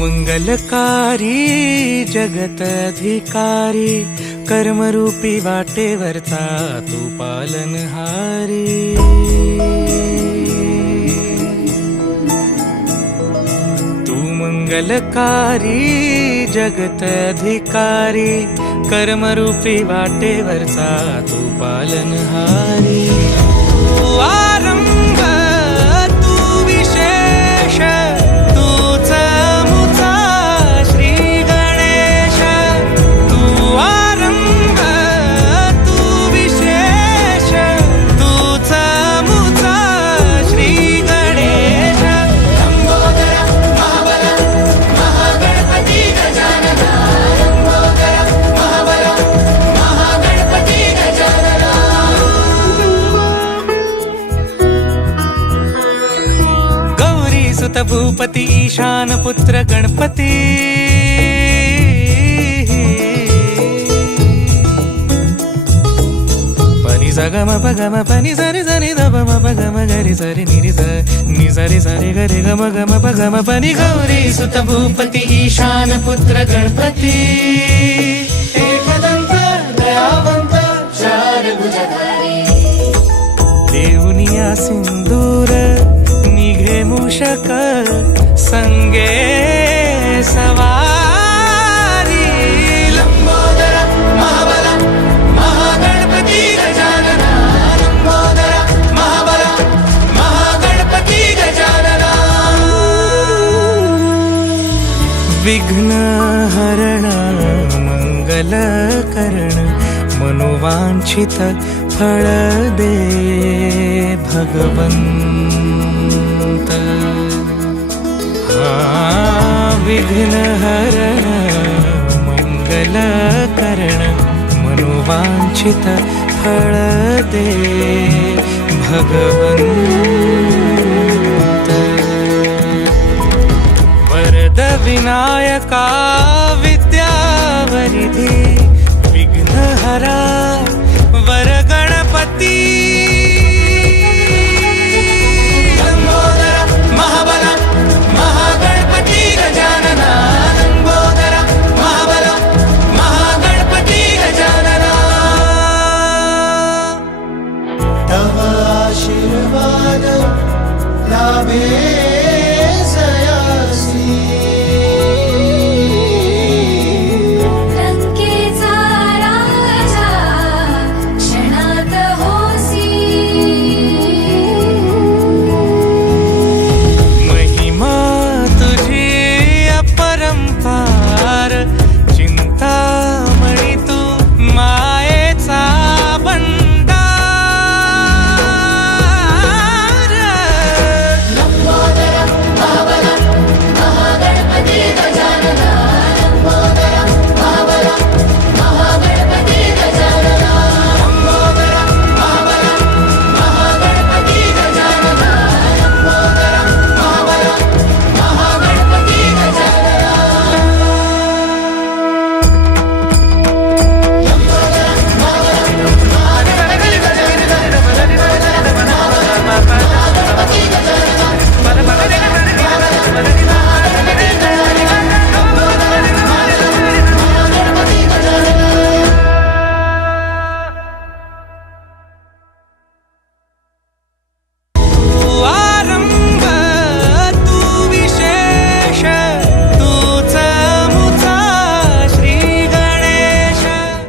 मंगलकारी जगत अधिकारी, कर्मरूपी वाटेवरचा तू पालनहारी। तू मंगलकारी जगत अधिकारी, कर्मरूपी वाटेवरचा तू पालनहारी। तू आरंभ तू विशेष, तूच मुचा श्री गणेश। तू आरंभ तू विशेष, तूच मुचा श्री गणेश। लंबोदर महाबल महागणपती गजानना, लंबोदर महाबल महागणपती गजानना। गौरी सुत भूपती ईशान पुत्र गणपती, पनी सगम पगम पनी सरी सरी दब म पगम गरी सरी निरी स नि सरी सरी गरी गम गम पगम पनी। गौरी सुत भूपती ईशान पुत्र गणपती, एकदंत दयावंत चार भुजधारी। देऊनिया सिंदूर निघे मूषक, संगे सवारी। लंबोदर महाबल महागणपती गजानना, लंबोदर महाबल महागणपती गजानना। विघ्न हरण मंगल करण, मनोवांछित फळ दे भगवंत। विघ्न हरण मंगल करण, मनोवांछित फळ दे भगवंत। वरद विनायका विद्यावरिधी, विघ्नहरा वर गणपती।